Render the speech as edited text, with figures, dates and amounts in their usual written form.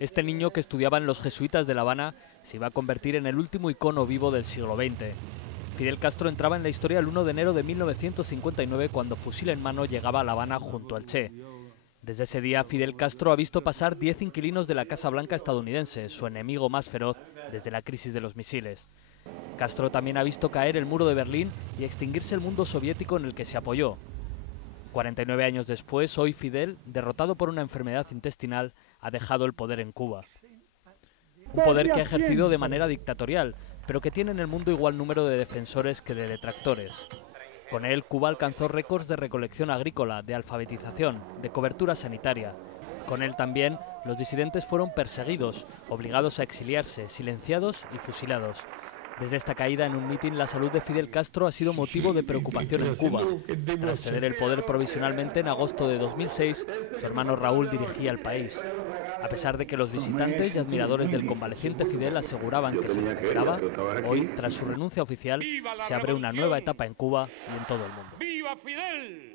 Este niño, que estudiaba en los jesuitas de La Habana, se iba a convertir en el último icono vivo del siglo XX. Fidel Castro entraba en la historia el 1 de enero de 1959, cuando, fusil en mano, llegaba a La Habana junto al Che. Desde ese día, Fidel Castro ha visto pasar 10 inquilinos de la Casa Blanca estadounidense, su enemigo más feroz desde la crisis de los misiles. Castro también ha visto caer el muro de Berlín y extinguirse el mundo soviético en el que se apoyó. 49 años después, hoy Fidel, derrotado por una enfermedad intestinal, ha dejado el poder en Cuba. Un poder que ha ejercido de manera dictatorial, pero que tiene en el mundo igual número de defensores que de detractores. Con él, Cuba alcanzó récords de recolección agrícola, de alfabetización, de cobertura sanitaria. Con él también, los disidentes fueron perseguidos, obligados a exiliarse, silenciados y fusilados. Desde esta caída en un mitin, la salud de Fidel Castro ha sido motivo de preocupación en Cuba. Tras ceder el poder provisionalmente en agosto de 2006, su hermano Raúl dirigía el país. A pesar de que los visitantes y admiradores del convaleciente Fidel aseguraban que se recuperaba, hoy, tras su renuncia oficial, se abre una nueva etapa en Cuba y en todo el mundo. ¡Viva Fidel!